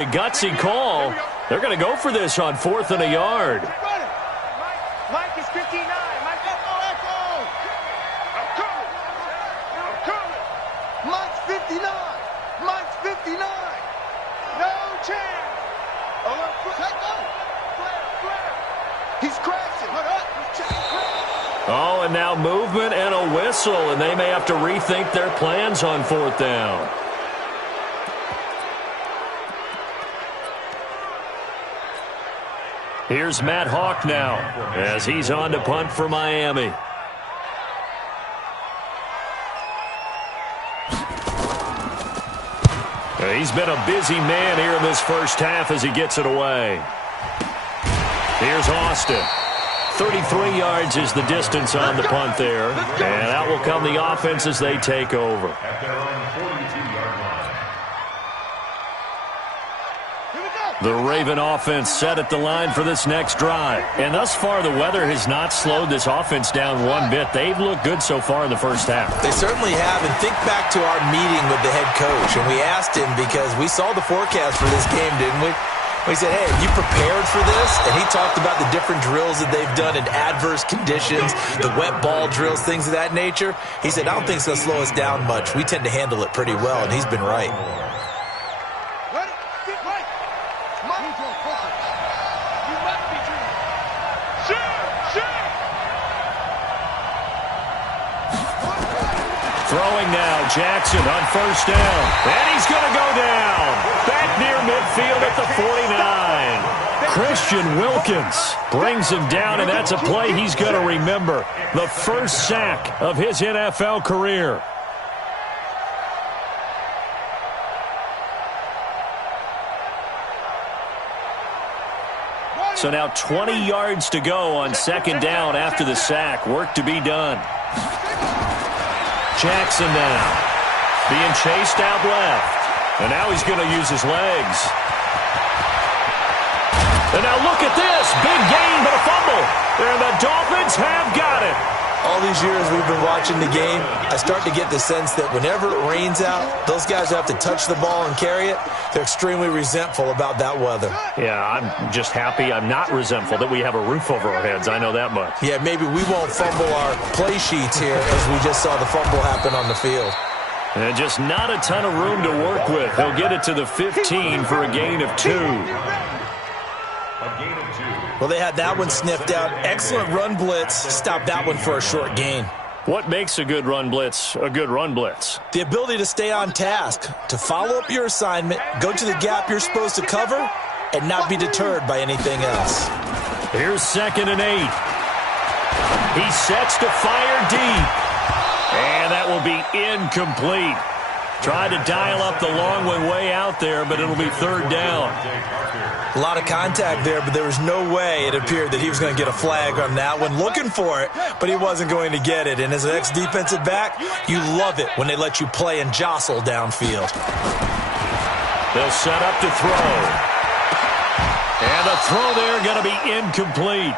A gutsy call. They're going to go for this on 4th and a yard. Mike is 59. Mike, echo. I'm coming. Mike's 59. Mike's 59. No chance. He's crashing. Oh, and now movement and a whistle, and they may have to rethink their plans on 4th down. Here's Matt Hawk now as he's on to punt for Miami. He's been a busy man here in this first half as he gets it away. Here's Austin. 33 yards is the distance on the punt there. And out will come the offense as they take over. The Raven offense set at the line for this next drive. And thus far, the weather has not slowed this offense down one bit. They've looked good so far in the first half. They certainly have. And think back to our meeting with the head coach. And we asked him because we saw the forecast for this game, didn't we? We said, hey, have you prepared for this? And he talked about the different drills that they've done in adverse conditions, the wet ball drills, things of that nature. He said, I don't think it's going to slow us down much. We tend to handle it pretty well, and he's been right. Throwing now, Jackson on 1st down. And he's going to go down. Back near midfield at the 49. Christian Wilkins brings him down, and that's a play he's going to remember. The first sack of his NFL career. So now 20 yards to go on 2nd down after the sack. Work to be done. Jackson now, being chased out left. And now he's going to use his legs. And now look at this. Big gain, but a fumble. And the Dolphins have got it. All these years we've been watching the game, I start to get the sense that whenever it rains out, those guys who have to touch the ball and carry it, they're extremely resentful about that weather. Yeah, I'm just happy I'm not resentful that we have a roof over our heads. I know that much. Yeah, maybe we won't fumble our play sheets here as we just saw the fumble happen on the field. And just not a ton of room to work with. He'll get it to the 15 for a gain of 2. Well, they had that one sniffed out. Excellent run blitz. Stopped that one for a short gain. What makes a good run blitz a good run blitz? The ability to stay on task, to follow up your assignment, go to the gap you're supposed to cover, and not be deterred by anything else. Here's 2nd and 8. He sets to fire deep. And that will be incomplete. Tried to dial up the long way out there, but it'll be 3rd down. A lot of contact there, but there was no way it appeared that he was going to get a flag on that one. Looking for it, but he wasn't going to get it. And as an ex-defensive back, you love it when they let you play and jostle downfield. They'll set up to throw. And the throw there going to be incomplete.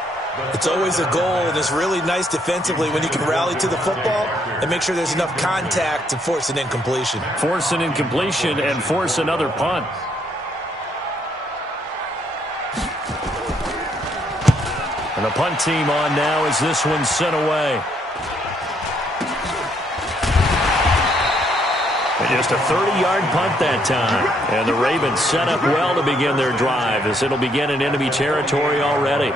It's always a goal, and it's really nice defensively when you can rally to the football and make sure there's enough contact to force an incompletion. Force an incompletion and force another punt. And the punt team on now as this one's sent away. And just a 30-yard punt that time. And the Ravens set up well to begin their drive as it'll begin in enemy territory already.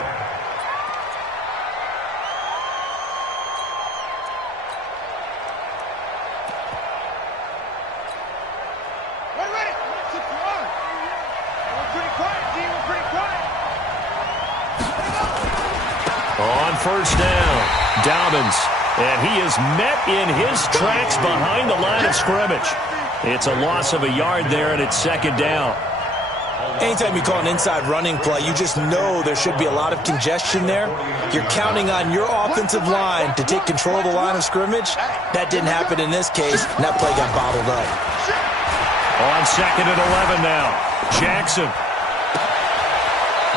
On 1st down, Dobbins, and he is met in his tracks behind the line of scrimmage. It's a loss of a yard there, and it's 2nd down. Anytime you call an inside running play, you just know there should be a lot of congestion there. You're counting on your offensive line to take control of the line of scrimmage. That didn't happen in this case, and that play got bottled up. On 2nd and 11 now, Jackson.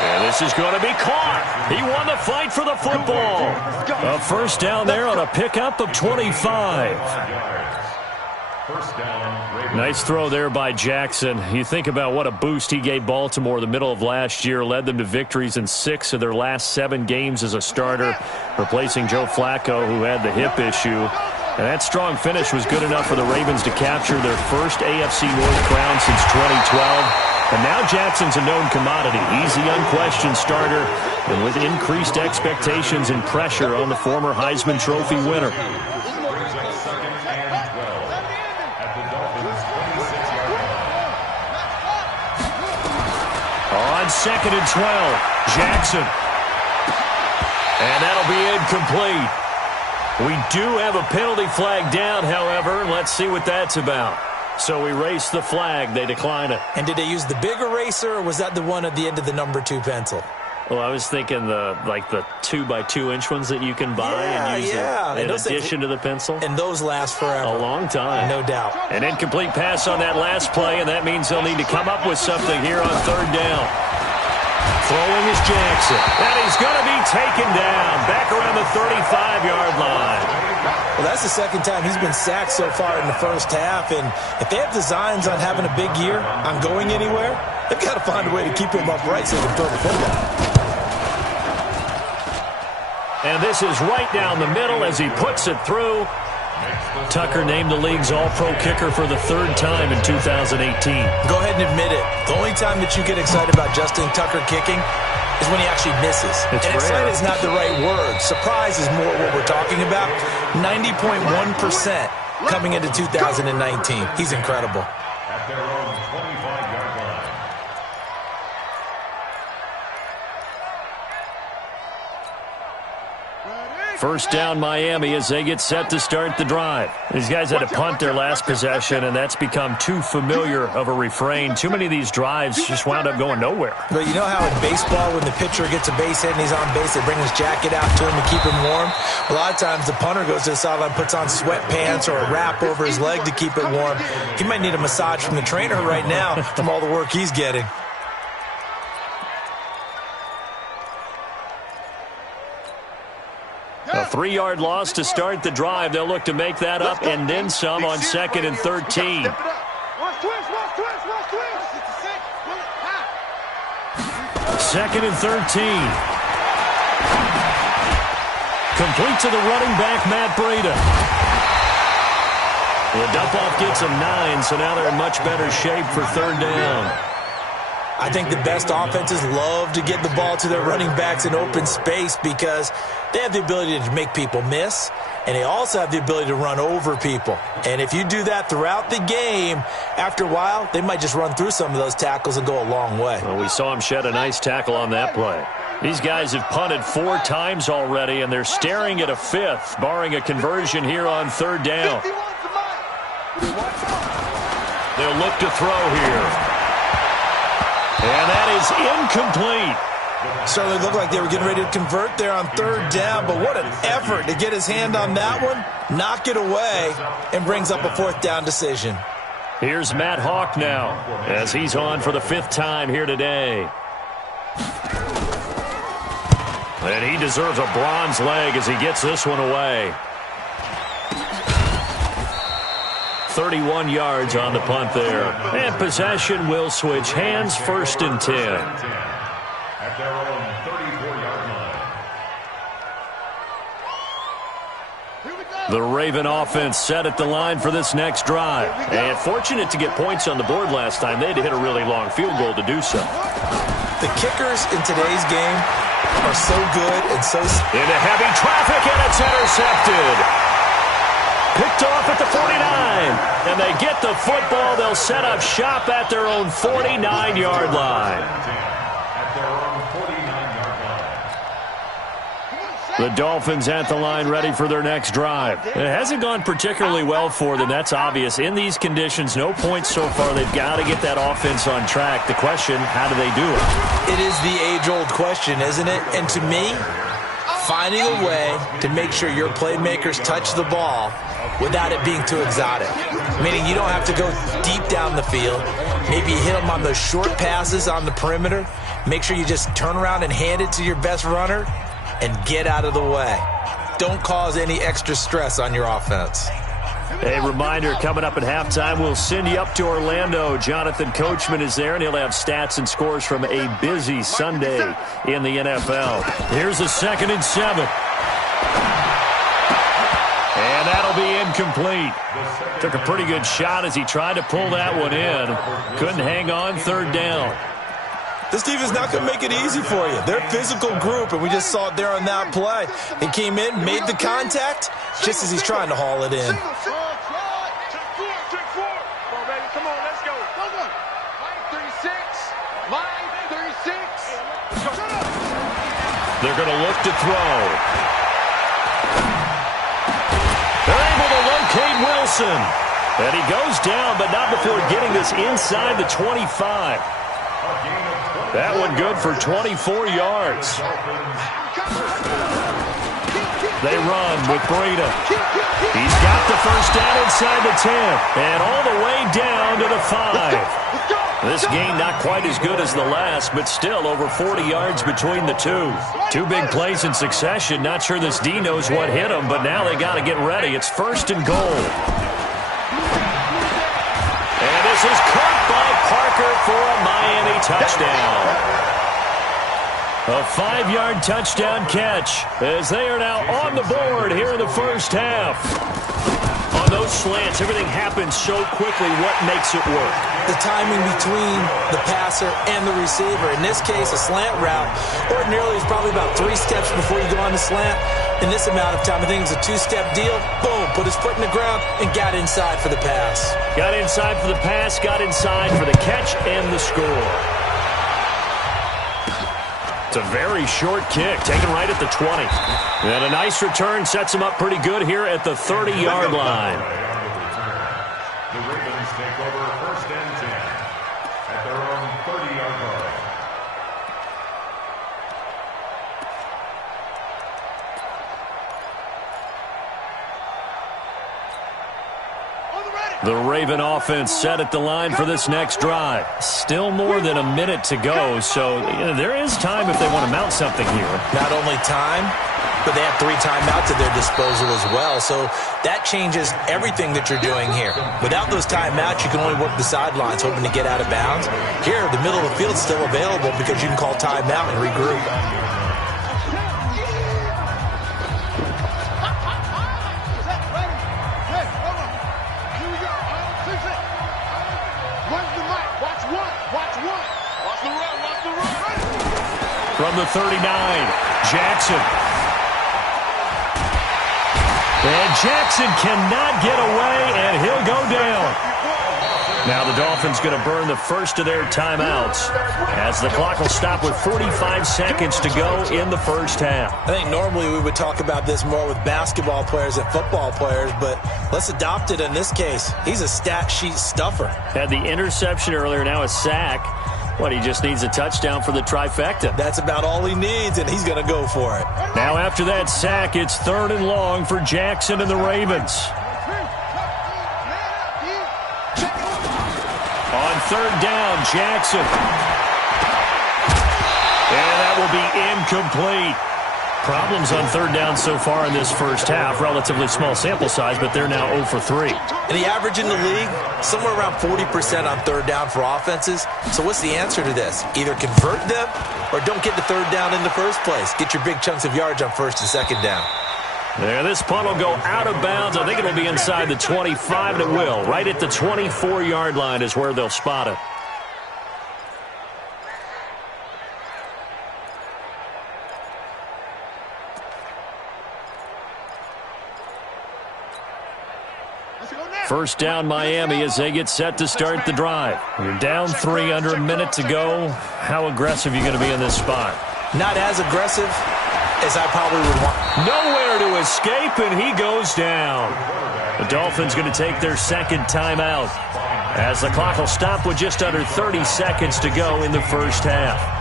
And this is going to be caught. He won the fight for the football. A 1st down there on a pickup of 25. Nice throw there by Jackson. You think about what a boost he gave Baltimore the middle of last year, led them to victories in 6 of their last 7 games as a starter, replacing Joe Flacco, who had the hip issue. And that strong finish was good enough for the Ravens to capture their first AFC North crown since 2012. And now Jackson's a known commodity. He's the unquestioned starter, and with increased expectations and pressure on the former Heisman Trophy winner. On 2nd and 12, Jackson. And that'll be incomplete. We do have a penalty flag down, however. Let's see what that's about. So we erase the flag. They decline it. And did they use the big eraser, or was that the one at the end of the number 2 pencil? Well, I was thinking the 2x2-inch ones that you can buy and use in addition to the pencil. And those last forever. A long time. No doubt. An incomplete pass on that last play, and that means they'll need to come up with something here on 3rd down. Throwing is Jackson. And he's going to be taken down back around the 35-yard line. Well, that's the second time he's been sacked so far in the first half. And if they have designs on having a big year, on going anywhere, they've got to find a way to keep him upright so they can throw the football. And this is right down the middle as he puts it through. Tucker named the league's all-pro kicker for the 3rd time in 2018. Go ahead and admit it. The only time that you get excited about Justin Tucker kicking is when he actually misses. It's and excited is not the right word. Surprise is more what we're talking about. 90.1% coming into 2019. He's incredible. At their own 25-yard line. First down Miami as they get set to start the drive. These guys had to punt their last possession, and that's become too familiar of a refrain. Too many of these drives just wound up going nowhere. But you know how in baseball when the pitcher gets a base hit and he's on base, they bring his jacket out to him to keep him warm? A lot of times the punter goes to the sideline, puts on sweatpants or a wrap over his leg to keep it warm. He might need a massage from the trainer right now from all the work he's getting. A 3-yard loss to start the drive. They'll look to make that up and then some on 2nd and 13. 2nd and 13. Complete to the running back, Matt Breida. The dump-off gets them 9, so now they're in much better shape for 3rd down. I think the best offenses love to get the ball to their running backs in open space because they have the ability to make people miss, and they also have the ability to run over people. And if you do that throughout the game, after a while, they might just run through some of those tackles and go a long way. Well, we saw him shed a nice tackle on that play. These guys have punted 4 times already, and they're staring at a 5th, barring a conversion here on 3rd down. They'll look to throw here. And that is incomplete. Certainly looked like they were getting ready to convert there on 3rd down, but what an effort to get his hand on that one, knock it away, and brings up a 4th down decision. Here's Matt Hawk now as he's on for the 5th time here today. And he deserves a bronze leg as he gets this one away. 31 yards on the punt there. And possession will switch hands, 1st and 10. At their own 34-yard line. The Raven offense set at the line for this next drive. And fortunate to get points on the board last time. They had to hit a really long field goal to do so. The kickers in today's game are so good and so... Into heavy traffic, and it's intercepted. Picked off at the 49, and they get the football. They'll set up shop at their own 49-yard line. The Dolphins at the line ready for their next drive. It hasn't gone particularly well for them. That's obvious. In these conditions, no points so far. They've got to get that offense on track. The question, how do they do it? It is the age-old question, isn't it? And to me, finding a way to make sure your playmakers touch the ball without it being too exotic. Meaning you don't have to go deep down the field. Maybe you hit them on those short passes on the perimeter. Make sure you just turn around and hand it to your best runner and get out of the way. Don't cause any extra stress on your offense. A reminder, coming up at halftime, we'll send you up to Orlando. Jonathan Coachman is there, and he'll have stats and scores from a busy Sunday in the NFL. Here's a 2nd and 7. And that'll be incomplete. Took a pretty good shot as he tried to pull that one in. Couldn't hang on, 3rd down. This defense not going to make it easy for you. They're a physical group, and we just saw it there on that play. He came in, made the contact, just as he's trying to haul it in. Come on, let's go. Line 36. Line 36. They're going to look to throw. They're able to locate Wilson. And he goes down, but not before getting this inside the 25. That one good for 24 yards. They run with Breida. He's got the first down inside the 10. And all the way down to the 5. This game not quite as good as the last, but still over 40 yards between the two. 2 big plays in succession. Not sure this D knows what hit him, but now they got to get ready. It's 1st and goal. And this is caught by Parker for a Miami touchdown. A 5-yard touchdown catch as they are now on the board here in the first half. On those slants, everything happens so quickly. What makes it work? The timing between the passer and the receiver. In this case, a slant route ordinarily is probably about 3 steps before you go on the slant. In this amount of time, I think it was a 2-step deal. Boom, put his foot in the ground and got inside for the pass. Got inside for the pass, got inside for the catch and the score. It's a very short kick, taken right at the 20. And a nice return sets him up pretty good here at the 30-yard line. The Ravens take over 1st and 10 at their own 30-yard line. The Raven offense set at the line for this next drive. Still more than a minute to go, so there is time if they want to mount something here. Not only time, but they have 3 timeouts at their disposal as well, so that changes everything that you're doing here. Without those timeouts, you can only work the sidelines hoping to get out of bounds. Here, the middle of the field is still available because you can call timeout and regroup. From the 39, Jackson. And Jackson cannot get away, and he'll go down. Now the Dolphins going to burn the first of their timeouts as the clock will stop with 45 seconds to go in the first half. I think normally we would talk about this more with basketball players and football players, but let's adopt it in this case. He's a stat sheet stuffer. Had the interception earlier, now a sack. What, he just needs a touchdown for the trifecta. That's about all he needs, and he's going to go for it. Now after that sack, it's 3rd and long for Jackson and the Ravens. On 3rd down, Jackson. And that will be incomplete. Problems on 3rd down so far in this first half. Relatively small sample size, but they're now 0 for 3. And the average in the league, somewhere around 40% on 3rd down for offenses. So what's the answer to this? Either convert them or don't get to 3rd down in the first place. Get your big chunks of yards on 1st and 2nd down. There, this punt will go out of bounds. I think it'll be inside the 25, and it will. Right at the 24-yard line is where they'll spot it. First down, Miami, as they get set to start the drive. You're down 3 under a minute to go. How aggressive are you going to be in this spot? Not as aggressive as I probably would want. Nowhere to escape, and he goes down. The Dolphins going to take their 2nd timeout as the clock will stop with just under 30 seconds to go in the first half.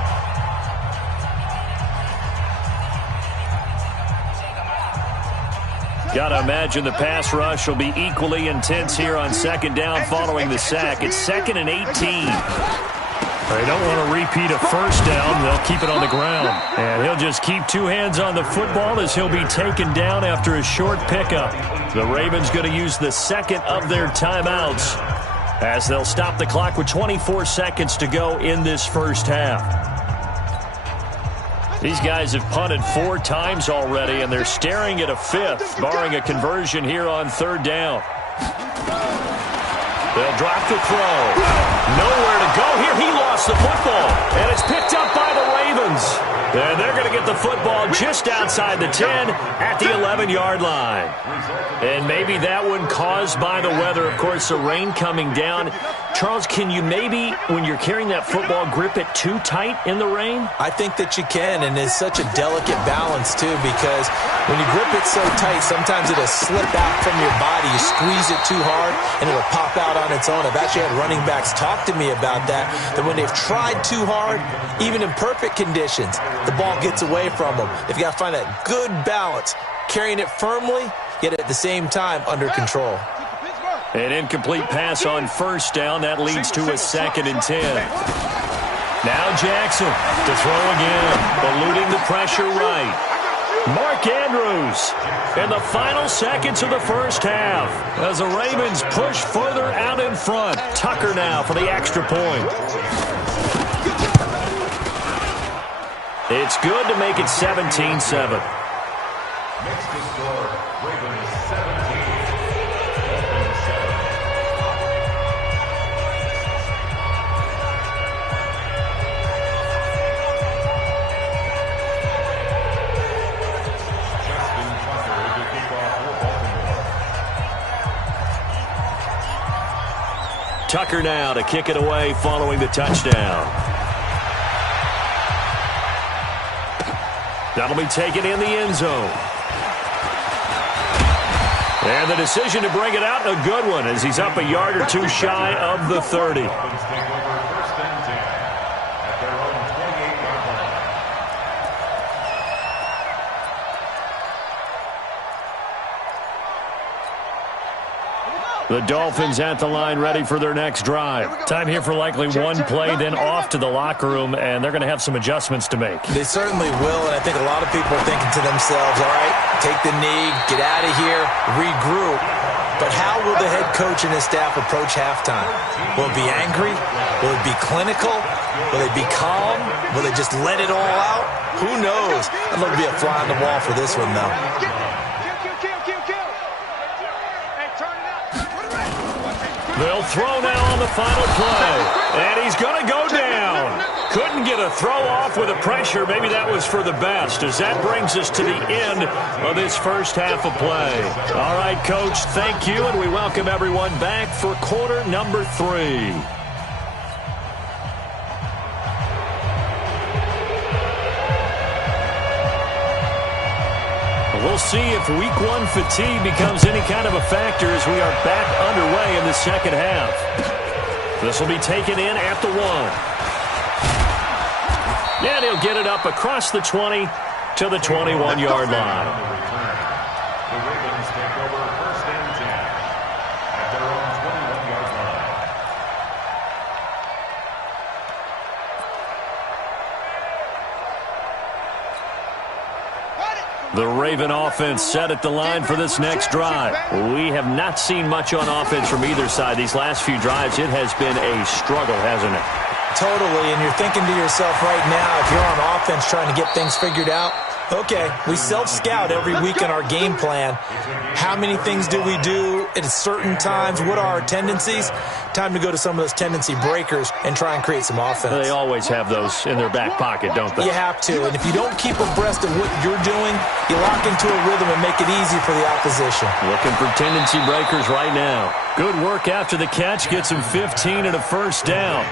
Got to imagine the pass rush will be equally intense here on 2nd down following the sack. It's 2nd and 18. They don't want to repeat a first down. They'll keep it on the ground. And he'll just keep two hands on the football as he'll be taken down after a short pickup. The Ravens going to use the second of their timeouts as they'll stop the clock with 24 seconds to go in this first half. These guys have punted 4 times already, and they're staring at a fifth, barring a conversion here on third down. They'll drop the throw. Nowhere to go here. He lost the football, and it's picked up by the Ravens. And they're going to get the football just outside the 10 at the 11-yard line. And maybe that one caused by the weather. Of course, the rain coming down. Charles, can you maybe, when you're carrying that football, grip it too tight in the rain? I think that you can, and it's such a delicate balance, too, because when you grip it so tight, sometimes it'll slip out from your body. You squeeze it too hard, and it'll pop out on its own. I've actually had running backs talk to me about that when they've tried too hard, even in perfect conditions, the ball gets away from them. They've got to find that good balance, carrying it firmly, yet at the same time under control. An incomplete pass on first down. That leads to a 2nd and 10. Now Jackson to throw again. Eluding the pressure right. Mark Andrews in the final seconds of the first half as the Ravens push further out in front. Tucker now for the extra point. It's good to make it 17-7. Next to score, Ravens 17, Dolphins 7. Justin Tucker to kick off for Baltimore. Tucker now to kick it away following the touchdown. That'll be taken in the end zone. And the decision to bring it out, a good one, as he's up a yard or two shy of the 30. Dolphins take over 1st and 10 at their own 28-yard line. The Dolphins at the line ready for their next drive. Time here for likely one play, then off to the locker room, and they're going to have some adjustments to make. They certainly will, and I think a lot of people are thinking to themselves, all right, take the knee, get out of here, regroup. But how will the head coach and his staff approach halftime? Will it be angry? Will it be clinical? Will they be calm? Will they just let it all out? Who knows? I'd love to be a fly on the wall for this one, though. They'll throw now on the final play. And he's going to go down. Couldn't get a throw off with the pressure. Maybe that was for the best, as that brings us to the end of this first half of play. All right, Coach, thank you, and we welcome everyone back for quarter number 3. We'll see if week 1 fatigue becomes any kind of a factor as we are back underway in the second half. This will be taken in at the 1. And he'll get it up across the 20 to the 21-yard line. The Ravens take over 1st and 10 at their own 21-yard line. The Raven offense set at the line for this next drive. We have not seen much on offense from either side. These last few drives, it has been a struggle, hasn't it? Totally, and you're thinking to yourself right now, if you're on offense trying to get things figured out, okay, we self-scout every week in our game plan. How many things do we do at certain times? What are our tendencies? Time to go to some of those tendency breakers and try and create some offense. They always have those in their back pocket, don't they? You have to, and if you don't keep abreast of what you're doing, you lock into a rhythm and make it easy for the opposition. Looking for tendency breakers right now. Good work after the catch. Gets him 15 and a first down.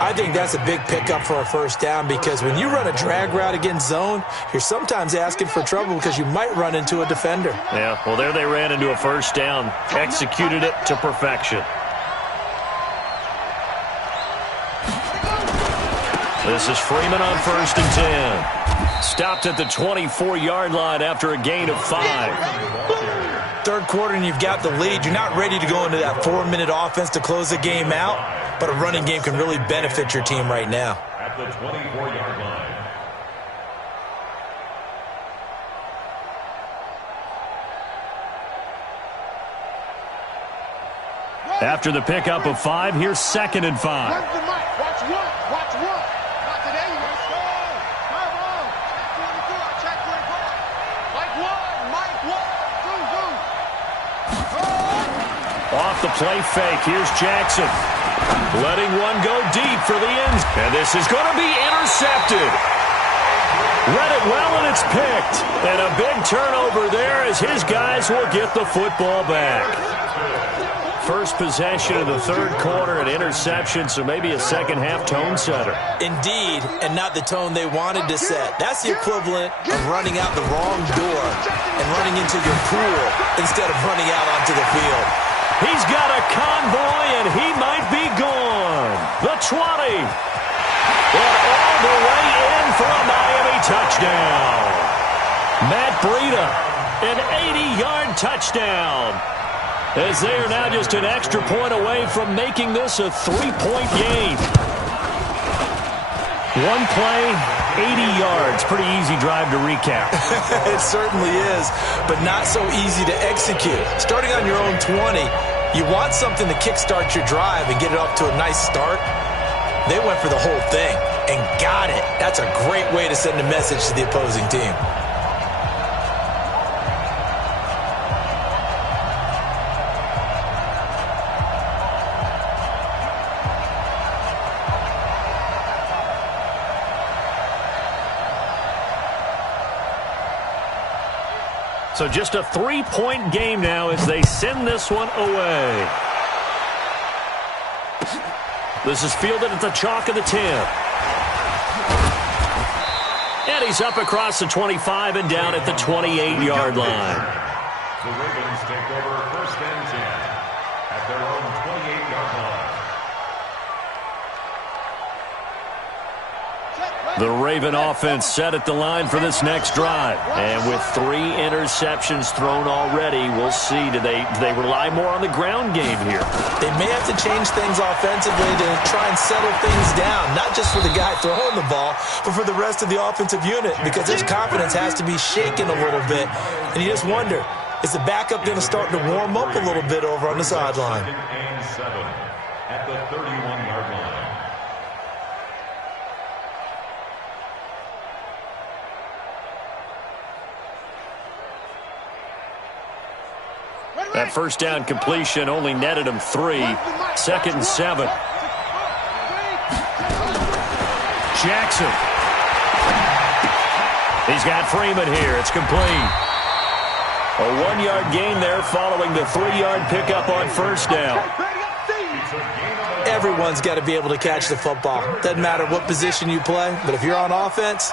I think that's a big pickup for a first down, because when you run a drag route against zone, you're sometimes asking for trouble because you might run into a defender. Yeah, well, there they ran into a first down. Executed it to perfection. This is Freeman on 1st and 10. Stopped at the 24-yard line after a gain of 5. Third quarter and you've got the lead. You're not ready to go into that 4-minute offense to close the game out. but a running game can really benefit your team right now. At the 24-yard line. After the pickup of 5, here's 2nd and 5. Watch one. Watch one. Watch it. There you go. Come on. Check 24. Mike one. Off the play fake, here's Jackson. Letting one go deep for the end. And this is going to be intercepted. Read it well, and it's picked. And a big turnover there as his guys will get the football back. First possession of the third quarter, an interception, so maybe a second-half tone setter. Indeed, and not the tone they wanted to set. That's the equivalent of running out the wrong door and running into your pool instead of running out onto the field. He's got a convoy, and he might be gone. The 20. And all the way in for a Miami touchdown. Matt Breida, an 80-yard touchdown. As they are now just an extra point away from making this a 3-point game. One play, 80 yards. Pretty easy drive to recap. It certainly is, but not so easy to execute. Starting on your own 20, you want something to kickstart your drive and get it off to a nice start. They went for the whole thing and got it. That's a great way to send a message to the opposing team. So just a 3-point game now as they send this one away. This is fielded at the chalk of the 10. And he's up across the 25 and down at the 28-yard line. The Ravens take over 1st and 10 at their own 28-yard line. The Raven offense set at the line for this next drive. And with 3 interceptions thrown already, we'll see. Do they rely more on the ground game here? They may have to change things offensively to try and settle things down, not just for the guy throwing the ball, but for the rest of the offensive unit, because his confidence has to be shaken a little bit. And you just wonder, is the backup going to start to warm up a little bit over on the sideline? 2nd and 7 at the 31-yard line. That first down completion only netted him 3. 2nd and 7. Jackson. He's got Freeman here. It's complete. A 1-yard gain there following the 3-yard pickup on first down. Everyone's got to be able to catch the football. Doesn't matter what position you play, but if you're on offense,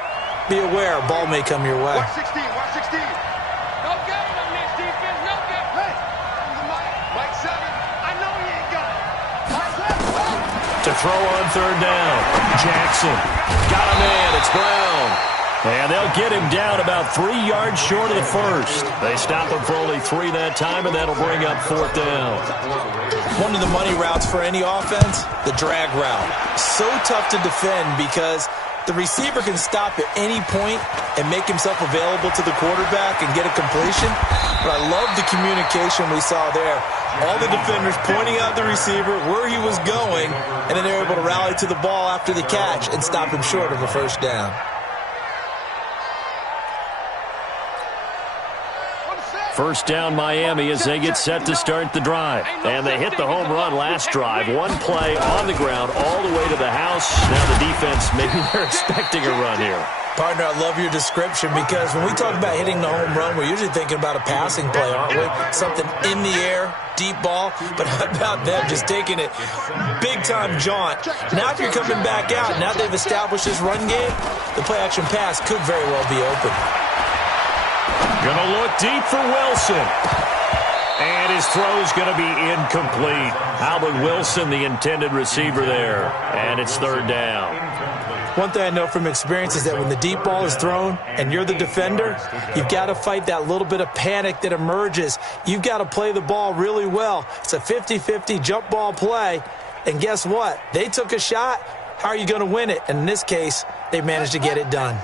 be aware a ball may come your way. Watch 16. Watch 16. No game on this defense. No game. Hey, Mike 7. I know he ain't got it. To throw on third down. Jackson. Got a man. It's Brown. And they'll get him down about 3 yards short of the first. They stop him for only 3 that time, and that'll bring up 4th down. One of the money routes for any offense, the drag route. So tough to defend because the receiver can stop at any point and make himself available to the quarterback and get a completion. But I love the communication we saw there. All the defenders pointing out the receiver, where he was going, and then they're able to rally to the ball after the catch and stop him short of a first down. First down Miami as they get set to start the drive. And they hit the home run last drive. One play on the ground all the way to the house. Now the defense, maybe they're expecting a run here. Partner, I love your description because when we talk about hitting the home run, we're usually thinking about a passing play, aren't we? Something in the air, deep ball. But how about them just taking it big-time jaunt? Now if you're coming back out, now they've established this run game, the play-action pass could very well be open. Gonna look deep for Wilson. And his throw's going to be incomplete. Albert Wilson, the intended receiver there. And it's third down. One thing I know from experience is that when the deep ball is thrown and you're the defender, you've got to fight that little bit of panic that emerges. You've got to play the ball really well. It's a 50-50 jump ball play. And guess what? They took a shot. How are you going to win it? And in this case, they managed to get it done.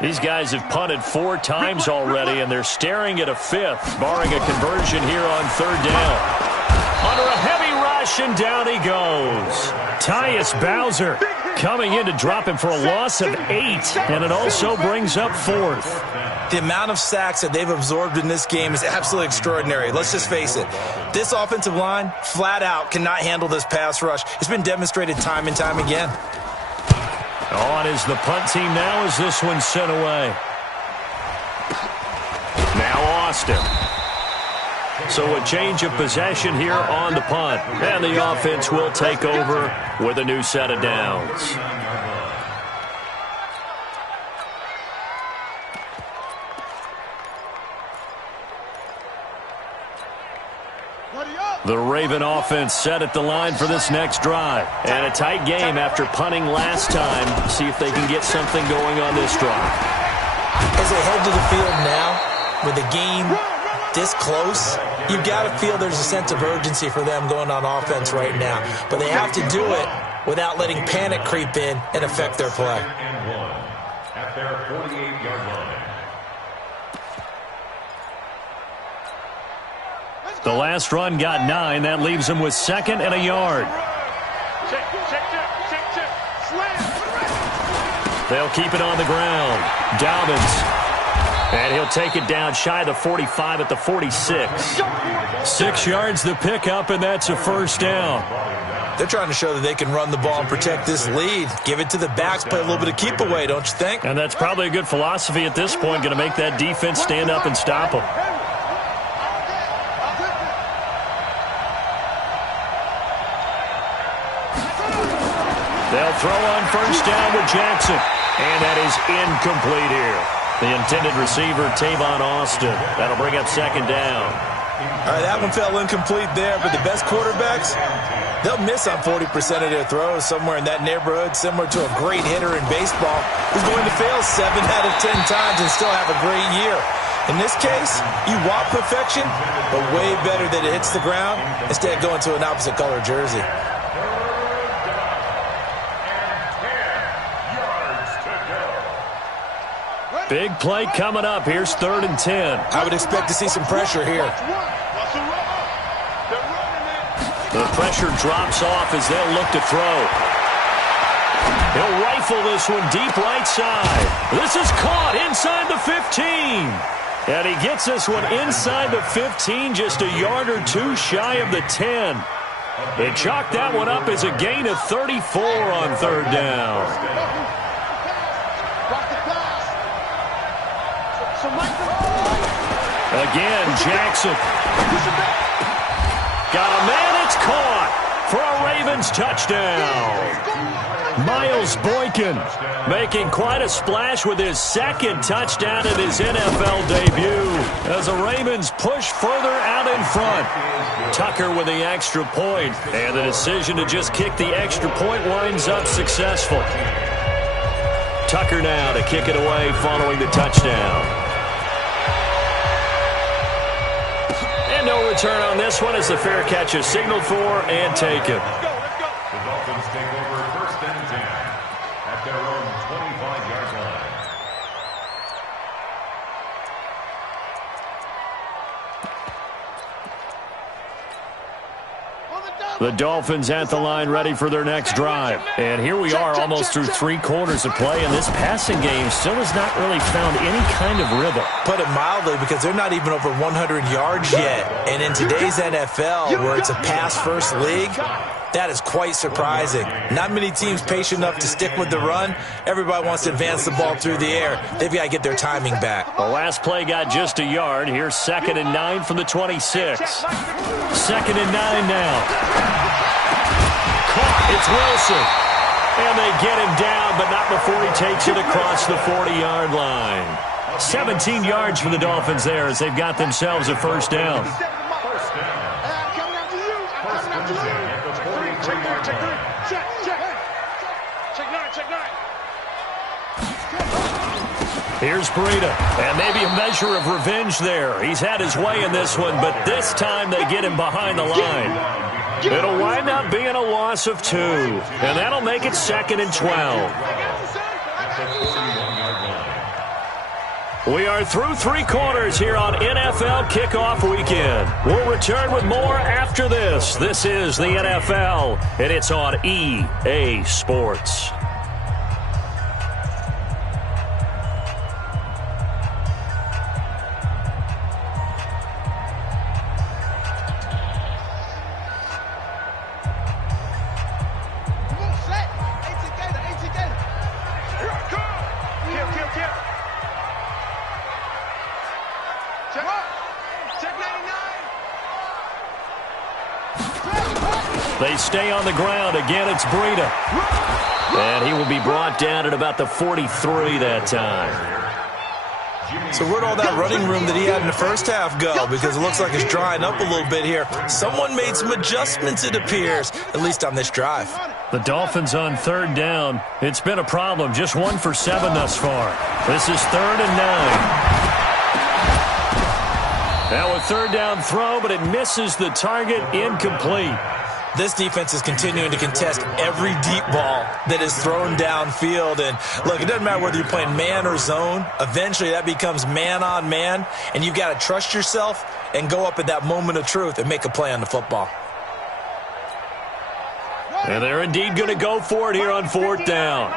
These guys have punted 4 times already, and they're staring at a 5th, barring a conversion here on 3rd down. Under a heavy rush, and down he goes. Tyus Bowser coming in to drop him for a loss of 8, and it also brings up 4th. The amount of sacks that they've absorbed in this game is absolutely extraordinary. Let's just face it. This offensive line, flat out, cannot handle this pass rush. It's been demonstrated time and time again. On is the punt team now as this one's sent away. Now Austin. So a change of possession here on the punt. And the offense will take over with a new set of downs. The Raven offense set at the line for this next drive. And a tight game after punting last time. See if they can get something going on this drive. As they head to the field now, with the game this close, you've got to feel there's a sense of urgency for them going on offense right now. But they have to do it without letting panic creep in and affect their play. At their 48-yard line. The last run got 9. That leaves them with 2nd and a yard. They'll keep it on the ground. Dobbins. And he'll take it down shy of the 45 at the 46. 6 yards the pickup, and that's a 1st down. They're trying to show that they can run the ball and protect this lead. Give it to the backs, play a little bit of keep away, don't you think? And that's probably a good philosophy at this point, going to make that defense stand up and stop them. They'll throw on 1st down with Jackson. And that is incomplete here. The intended receiver, Tavon Austin. That'll bring up 2nd down. All right, that one fell incomplete there, but the best quarterbacks, they'll miss on 40% of their throws, somewhere in that neighborhood, similar to a great hitter in baseball who's going to fail 7 out of 10 times and still have a great year. In this case, you want perfection, but way better that it hits the ground instead of going to an opposite color jersey. Big play coming up. Here's 3rd and 10. I would expect to see some pressure here. The pressure drops off as they'll look to throw. He'll rifle this one deep right side. This is caught inside the 15. And he gets this one inside the 15, just a yard or 2 shy of the 10. They chalk that one up as a gain of 34 on 3rd down. Again, Jackson. Got a man, it's caught for a Ravens touchdown. Miles Boykin making quite a splash with his 2nd touchdown in his NFL debut as the Ravens push further out in front. Tucker with the extra point, and the decision to just kick the extra point winds up successful. Tucker now to kick it away following the touchdown. No return on this one as the fair catch is signaled for and taken. The Dolphins take over 1st and 10 at their own 25-yard line. The Dolphins at the line ready for their next drive. And here we are almost through 3 quarters of play, and this passing game still has not really found any kind of rhythm. Put it mildly, because they're not even over 100 yards yet. And in today's NFL, where it's a pass-first league, that is quite surprising. Not many teams patient enough to stick with the run. Everybody wants to advance the ball through the air. They've got to get their timing back. The last play got just a yard. Here's 2nd and 9 from the 26. 2nd and 9 now. It's Wilson. And they get him down, but not before he takes it across the 40-yard line. 17 yards for the Dolphins there as they've got themselves a 1st down. Here's Breida, and maybe a measure of revenge there. He's had his way in this one, but this time they get him behind the line. It'll wind up being a loss of 2, and that'll make it 2nd and 12. We are through 3 quarters here on NFL Kickoff Weekend. We'll return with more after this. This is the NFL, and it's on EA Sports. They stay on the ground. Again, it's Breida. And he will be brought down at about the 43 that time. So where'd all that running room that he had in the first half go? Because it looks like it's drying up a little bit here. Someone made some adjustments, it appears, at least on this drive. The Dolphins on 3rd down. It's been a problem. Just 1 for 7 thus far. This is 3rd and 9. Now a 3rd down throw, but it misses the target. Incomplete. This defense is continuing to contest every deep ball that is thrown downfield. And, look, it doesn't matter whether you're playing man or zone. Eventually that becomes man-on-man, and you've got to trust yourself and go up at that moment of truth and make a play on the football. And they're indeed going to go for it here on 4th down.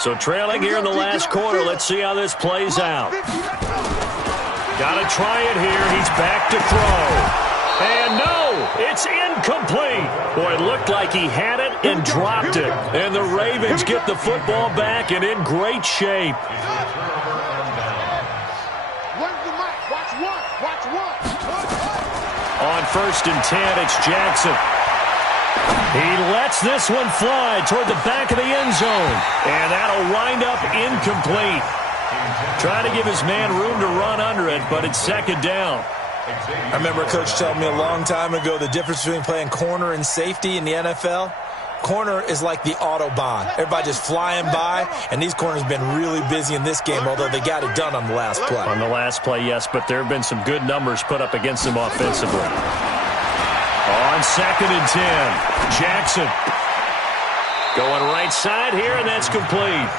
So trailing here in the last quarter, let's see how this plays out. Got to try it here. He's back to throw. And no, it's incomplete. Boy, it looked like he had it and dropped it. And the Ravens get the football back and in great shape. On 1st and 10, it's Jackson. He lets this one fly toward the back of the end zone. And that'll wind up incomplete. Trying to give his man room to run under it, but it's 2nd down. I remember a coach telling me a long time ago the difference between playing corner and safety in the NFL. Corner is like the Autobahn. Everybody just flying by, and these corners have been really busy in this game, although they got it done on the last play. On the last play, yes, but there have been some good numbers put up against them offensively. On 2nd and 10, Jackson. Going right side here, and that's complete.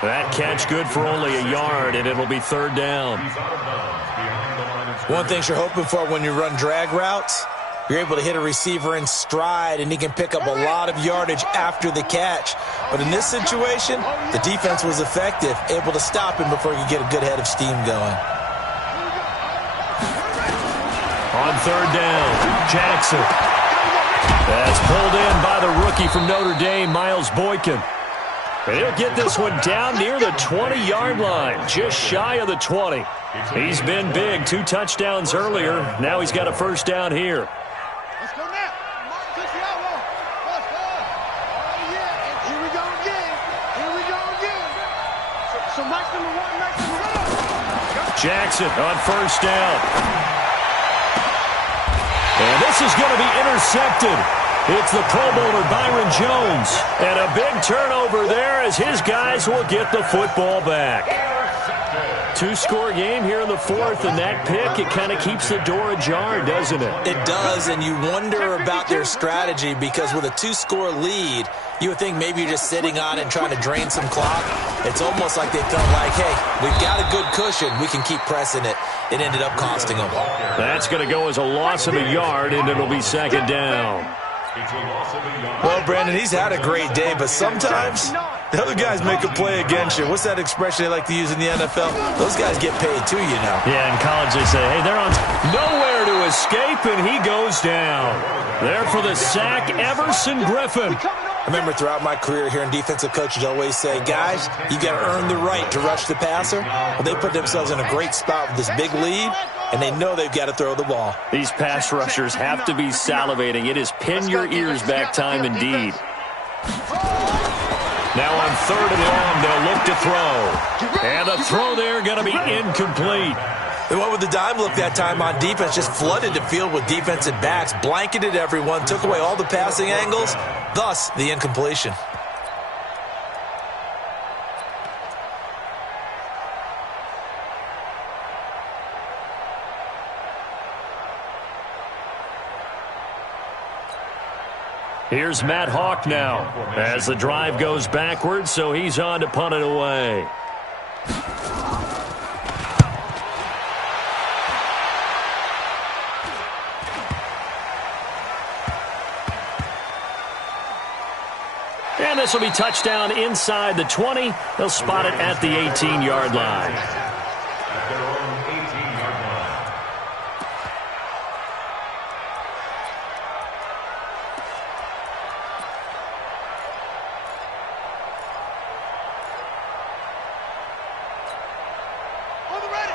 That catch good for only a yard, and it'll be 3rd down. One thing you're hoping for when you run drag routes, you're able to hit a receiver in stride, and he can pick up a lot of yardage after the catch. But in this situation, the defense was effective, able to stop him before he could get a good head of steam going. On 3rd down, Jackson. That's pulled in by the rookie from Notre Dame, Miles Boykin. And he'll get this one down near the 20-yard line, just shy of the 20. He's been big, 2 touchdowns earlier. Now he's got a 1st down here. Let's go now. Let's go. Oh, yeah. Here we go again. Here we go again. So nice number 1, nice number 1. Jackson on 1st down. And this is going to be intercepted. It's the Pro Bowler Byron Jones. And a big turnover there as his guys will get the football back. 2-score game here in the 4th, and that pick, it kind of keeps the door ajar, doesn't it? It does, and you wonder about their strategy because with a 2-score lead, you would think maybe you're just sitting on it and trying to drain some clock. It's almost like they felt like, hey, we've got a good cushion. We can keep pressing it. It ended up costing them. That's going to go as a loss of a yard, and it'll be 2nd down. Well, Brandon, he's had a great day, but sometimes the other guys make a play against you. What's that expression they like to use in the NFL? Those guys get paid too, you know. Yeah, in college they say, hey, they're on nowhere to escape, and he goes down. There for the sack, Everson Griffin. I remember throughout my career hearing defensive coaches always say, guys, you got to earn the right to rush the passer. Well, they put themselves in a great spot with this big lead, and they know they've got to throw the ball. These pass rushers have to be salivating. It is pin your ears back time indeed. Now on 3rd and long, they'll look to throw. And the throw there going to be incomplete. They went with the dime look that time on defense, just flooded the field with defensive backs, blanketed everyone, took away all the passing angles, thus the incompletion. Here's Matt Hawk now as the drive goes backwards, so he's on to punt it away. And this will be touchdown inside the 20. They'll spot it at the 18-yard line. At their own 18-yard line.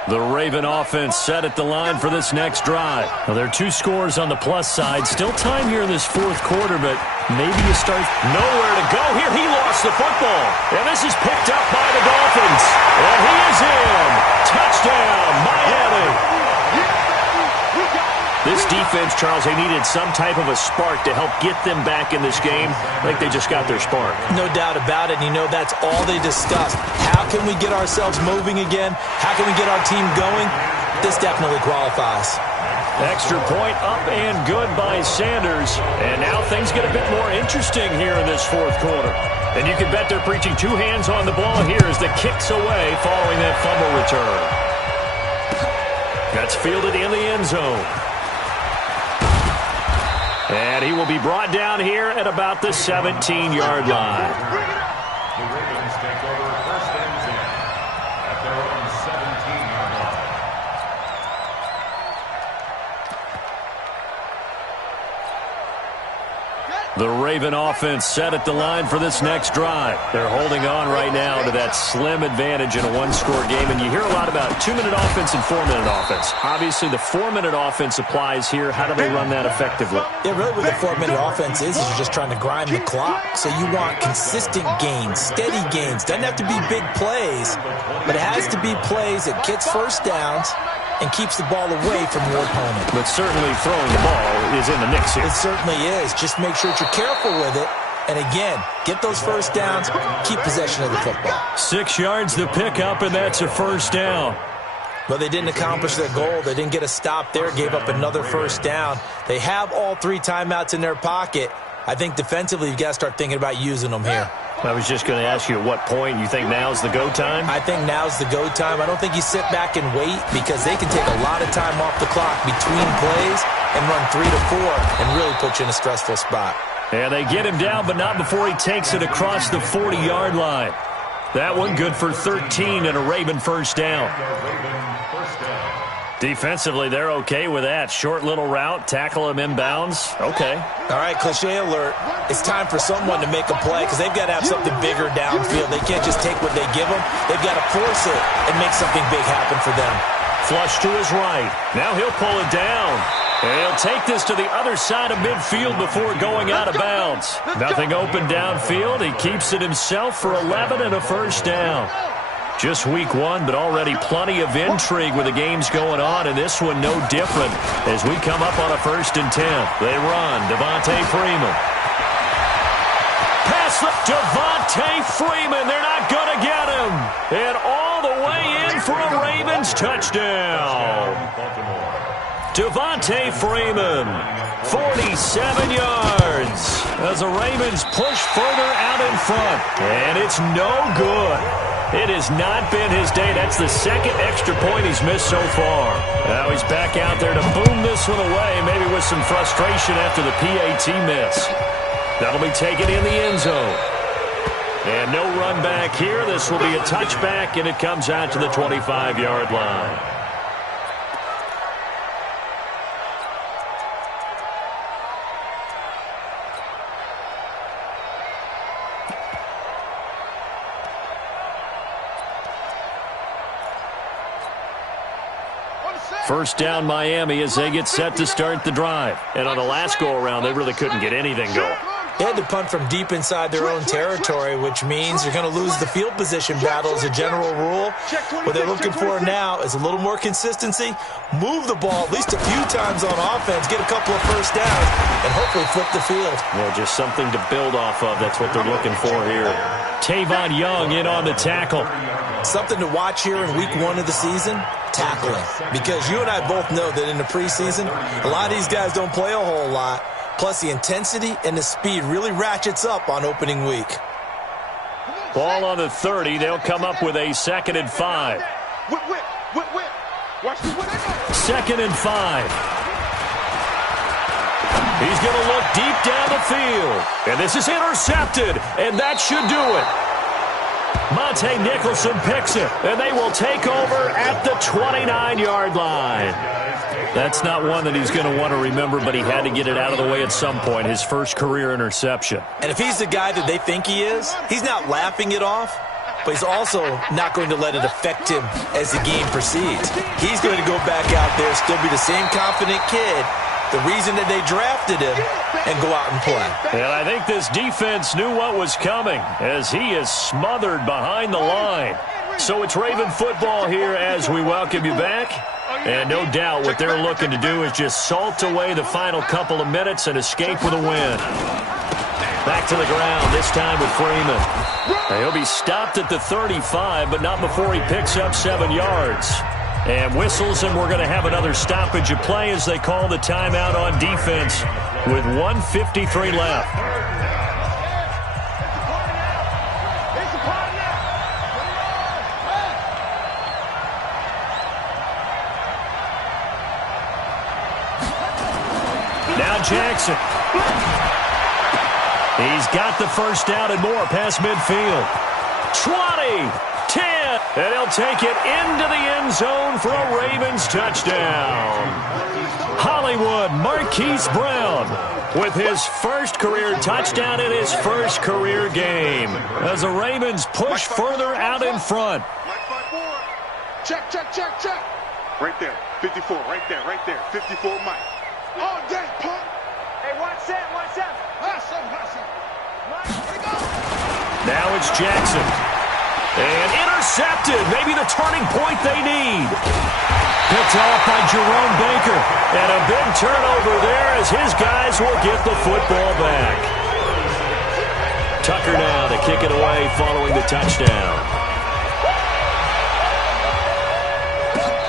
The Raven offense set at the line for this next drive. Well, there are 2 scores on the plus side. Still time here in this fourth quarter, but maybe you start nowhere to go here. He lost the football. And this is picked up by the Dolphins. And he is in. Touchdown, Miami. This defense, Charles, they needed some type of a spark to help get them back in this game. I think they just got their spark. No doubt about it. And you know that's all they discussed. How can we get ourselves moving again? How can we get our team going? This definitely qualifies. Extra point up and good by Sanders. And now things get a bit more interesting here in this fourth quarter. And you can bet they're preaching 2 hands on the ball here as the kick's away following that fumble return. That's fielded in the end zone. And he will be brought down here at about the 17-yard line. The Ravens take over first and 10 at their own 17-yard line. The Raven offense set at the line for this next drive. They're holding on right now to that slim advantage in a 1-score game. And you hear a lot about 2-minute offense and 4-minute offense. Obviously, the 4-minute offense applies here. How do they run that effectively? Yeah, really what the 4-minute offense is you're just trying to grind the clock. So you want consistent gains, steady gains. Doesn't have to be big plays, but it has to be plays that gets first downs and keeps the ball away from your opponent. But certainly throwing the ball is in the mix here. It certainly is. Just make sure that you're careful with it. And again, get those first downs, keep possession of the football. 6 yards the pickup, and that's a first down. But they didn't accomplish their goal. They didn't get a stop there, gave up another first down. They have all 3 timeouts in their pocket. I think defensively you've got to start thinking about using them here. I was just going to ask you at what point you think now's the go time? I think now's the go time. I don't think you sit back and wait because they can take a lot of time off the clock between plays and run 3 to 4 and really put you in a stressful spot. And they get him down, but not before he takes it across the 40-yard line. That one good for 13 and a Raven first down. Defensively, they're okay with that. Short little route, tackle him inbounds. Okay. All right, cliche alert. It's time for someone to make a play because they've got to have something bigger downfield. They can't just take what they give them. They've got to force it and make something big happen for them. Flush to his right. Now he'll pull it down. And he'll take this to the other side of midfield before going out of bounds. Nothing open downfield. He keeps it himself for 11 and a first down. Just week 1, but already plenty of intrigue with the games going on, and this one no different as we come up on a 1st and 10. They run. Devontae Freeman. Pass Devontae Freeman. They're not going to get him. And all the way in for a Ravens touchdown. Devontae Freeman, 47 yards as the Ravens push further out in front. And it's no good. It has not been his day. That's the 2nd extra point he's missed so far. Now he's back out there to boom this one away, maybe with some frustration after the PAT miss. That'll be taken in the end zone. And no run back here. This will be a touchback, and it comes out to the 25-yard line. First down Miami as they get set to start the drive. And on the last go-around, they really couldn't get anything going. They had to punt from deep inside their own territory, which means you're going to lose the field position battle as a general rule. What they're looking for now is a little more consistency, move the ball at least a few times on offense, get a couple of first downs, and hopefully flip the field. Well, just something to build off of. That's what they're looking for here. Tavon Young in on the tackle. Something to watch here in week 1 of the season, tackling. Because you and I both know that in the preseason, a lot of these guys don't play a whole lot. Plus, the intensity and the speed really ratchets up on opening week. Ball on the 30. They'll come up with a 2nd and 5. Whip. Watch the whip. 2nd and 5. He's going to look deep down the field. And this is intercepted. And that should do it. Monte Nicholson picks it. And they will take over at the 29-yard line. That's not one that he's going to want to remember, but he had to get it out of the way at some point, his first career interception. And if he's the guy that they think he is, he's not laughing it off, but he's also not going to let it affect him as the game proceeds. He's going to go back out there, still be the same confident kid, the reason that they drafted him, and go out and play. And I think this defense knew what was coming as he is smothered behind the line. So it's Raven football here as we welcome you back. And no doubt what they're looking to do is just salt away the final couple of minutes and escape with a win. Back to the ground, this time with Freeman. He'll be stopped at the 35, but not before he picks up 7 yards. And whistles, and we're going to have another stoppage of play as they call the timeout on defense with 1:53 left. Now Jackson. He's got the first down and more past midfield. 20, 10, and he'll take it into the end zone for a Ravens touchdown. Hollywood Marquise Brown with his first career touchdown in his first career game as the Ravens push further out in front. Check. Right there, 54, right there, 54, Mike. Oh, dang, pump. Hey, watch that. Now it's Jackson. And intercepted. Maybe the turning point they need. Picked off by Jerome Baker. And a big turnover there as his guys will get the football back. Tucker now to kick it away following the touchdown.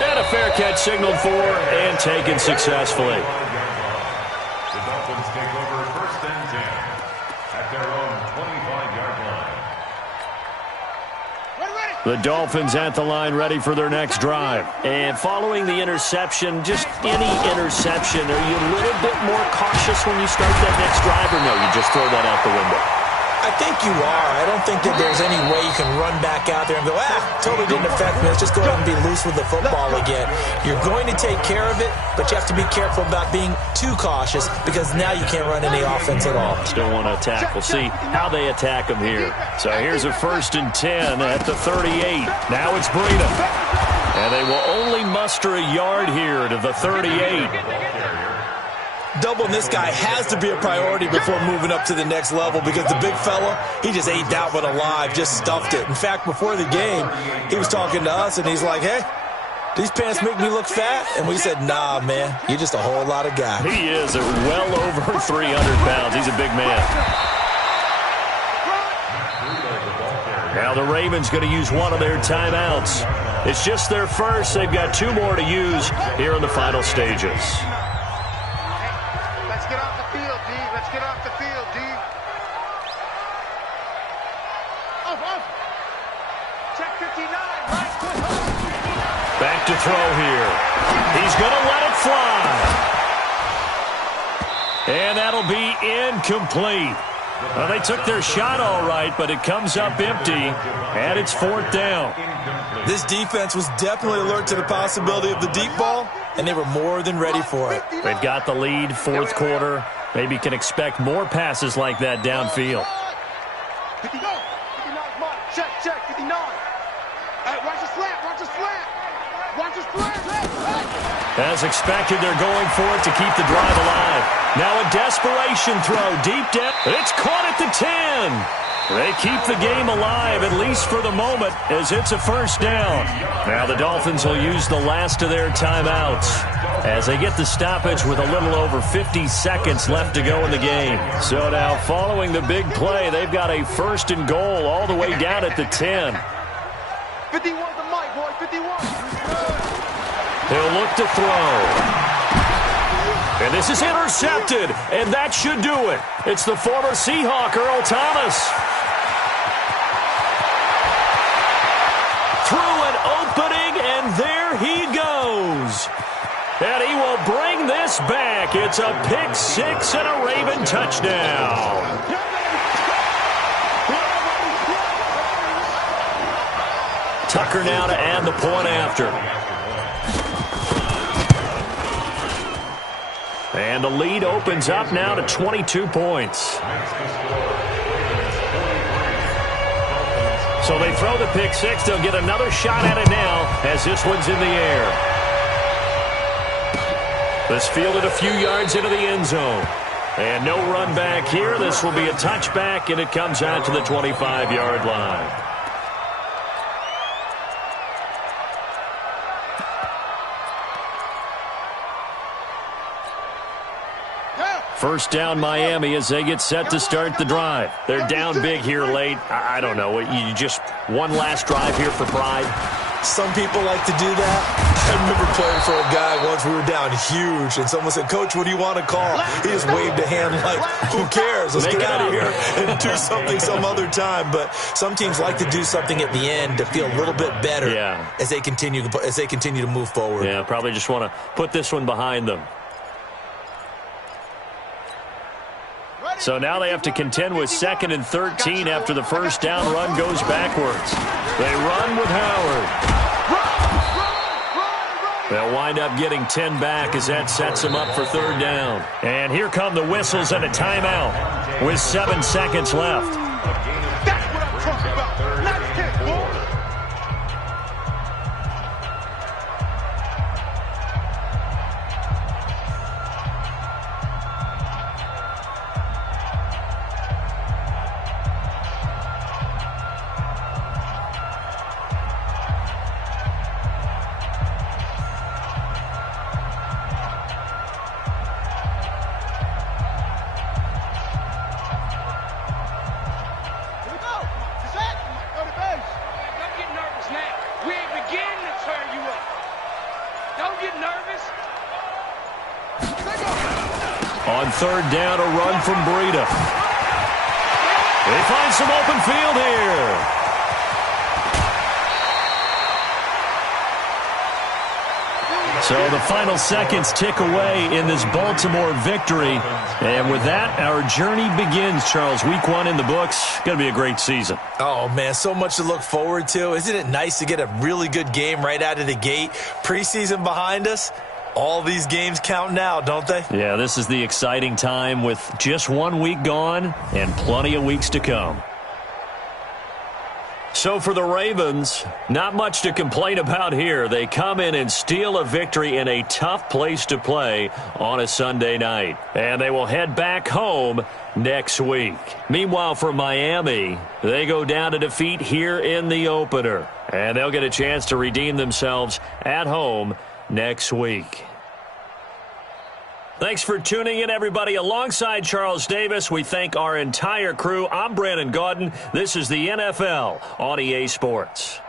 And a fair catch signaled for and taken successfully. The Dolphins take over 1st and 10 at their own 25-yard line. The Dolphins at the line ready for their next drive. And following the interception, just any interception, are you a little bit more cautious when you start that next drive, or no, you just throw that out the window? I think you are. I don't think that there's any way you can run back out there and go, totally didn't affect me. Let's just go ahead and be loose with the football again. You're going to take care of it, but you have to be careful about being too cautious because now you can't run any offense at all. Still want to attack. We'll see how they attack them here. So here's a 1st and 10 at the 38. Now it's Breida. And they will only muster a yard here to the 38. Doubling this guy has to be a priority before moving up to the next level because the big fella, he just ate that one alive, just stuffed it. In fact, before the game, he was talking to us, and he's like, hey, these pants make me look fat? And we said, nah, man, you're just a whole lot of guy. He is at well over 300 pounds. He's a big man. Now the Ravens going to use one of their timeouts. It's just their first. They've got 2 more to use here in the final stages. Back to throw here. He's going to let it fly. And that'll be incomplete. Well, they took their shot all right, but it comes up empty, and it's 4th down. This defense was definitely alert to the possibility of the deep ball, and they were more than ready for it. They've got the lead, 4th quarter. Maybe can expect more passes like that downfield. 59, check, 59. Watch the slant. As expected, they're going for it to keep the drive alive. Now a desperation throw deep down. It's caught at the 10. They keep the game alive, at least for the moment, as it's a 1st down. Now the Dolphins will use the last of their timeouts as they get the stoppage with a little over 50 seconds left to go in the game. So now following the big play, they've got a 1st and goal all the way down at the 10. 51 the mic, boy, 51. He'll look to throw. And this is intercepted, and that should do it. It's the former Seahawk, Earl Thomas. Through an opening, and there he goes. And he will bring this back. It's a pick six and a Raven touchdown. Tucker now to add the point after. And the lead opens up now to 22 points. So they throw the pick six. They'll get another shot at it now as this one's in the air. This fielded a few yards into the end zone. And no run back here. This will be a touchback, and it comes out to the 25-yard line. First down, Miami, as they get set to start the drive. They're down big here late. I don't know. You just one last drive here for pride. Some people like to do that. I remember playing for a guy once. We were down huge, and someone said, "Coach, what do you want to call?" He just waved a hand like, "Who cares? Let's get out of here and do something some other time." But some teams like to do something at the end to feel a little bit better as they continue to move forward. Yeah, probably just want to put this one behind them. So now they have to contend with 2nd and 13 after the first down run goes backwards. They run with Howard. They'll wind up getting 10 back as that sets them up for 3rd down. And here come the whistles and a timeout with 7 seconds left. That's what I'm talking about. Let's get forward. On 3rd down, a run from Breida. They find some open field here. So the final seconds tick away in this Baltimore victory. And with that, our journey begins, Charles. Week 1 in the books. Going to be a great season. Oh, man, so much to look forward to. Isn't it nice to get a really good game right out of the gate? Preseason behind us. All these games count now, don't they? Yeah, this is the exciting time with just 1 week gone and plenty of weeks to come. So for the Ravens, not much to complain about here. They come in and steal a victory in a tough place to play on a Sunday night. And they will head back home next week. Meanwhile, for Miami, they go down to defeat here in the opener. And they'll get a chance to redeem themselves at home next week. Thanks for tuning in, everybody. Alongside Charles Davis, we thank our entire crew. I'm Brandon Gaudin. This is the NFL on EA Sports.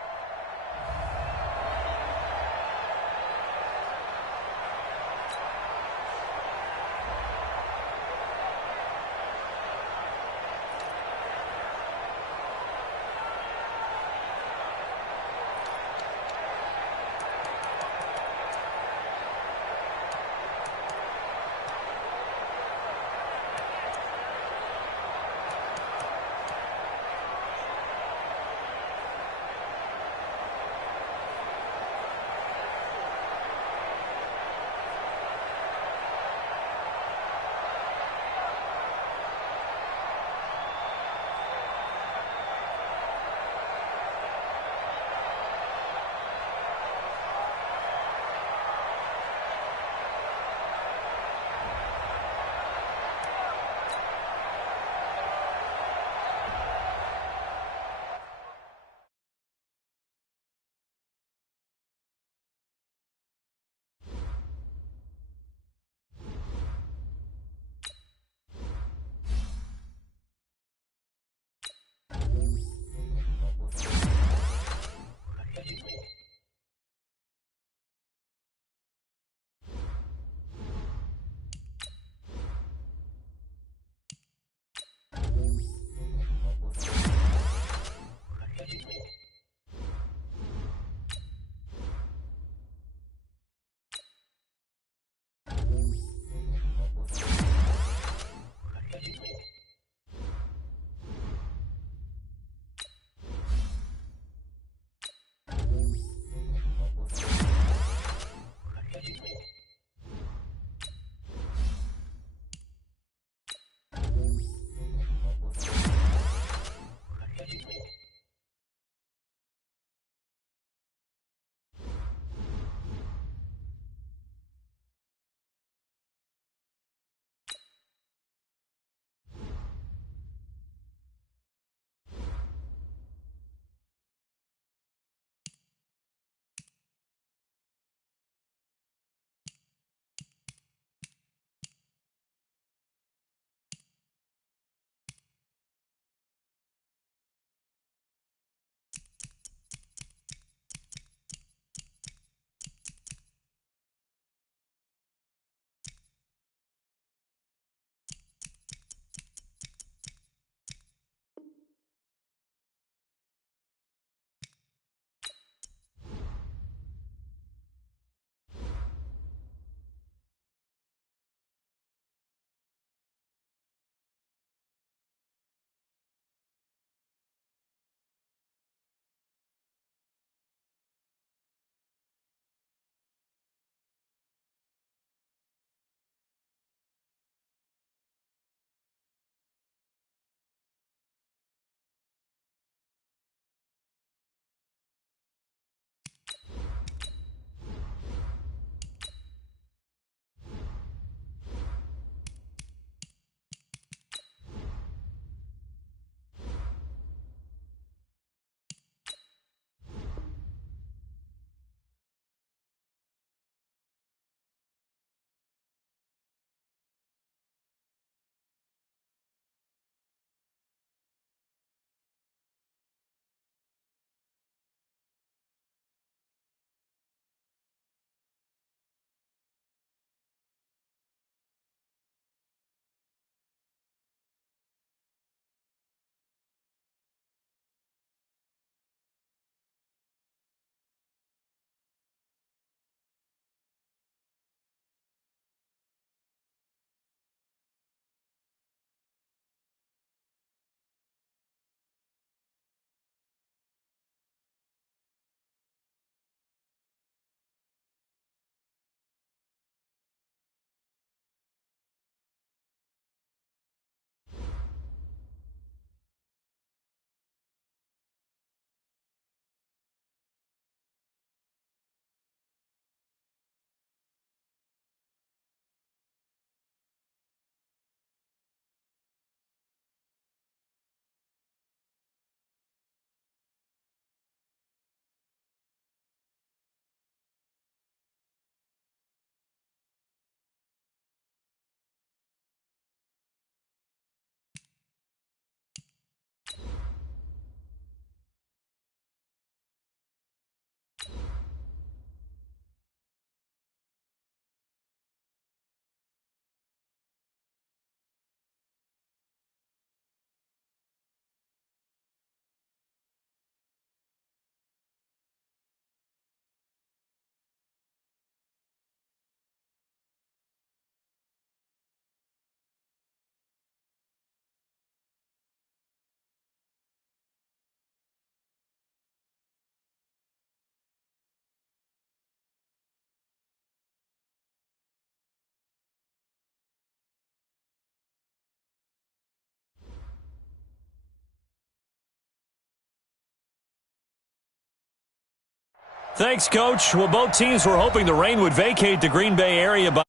Thanks, Coach. Well, both teams were hoping the rain would vacate the Green Bay area by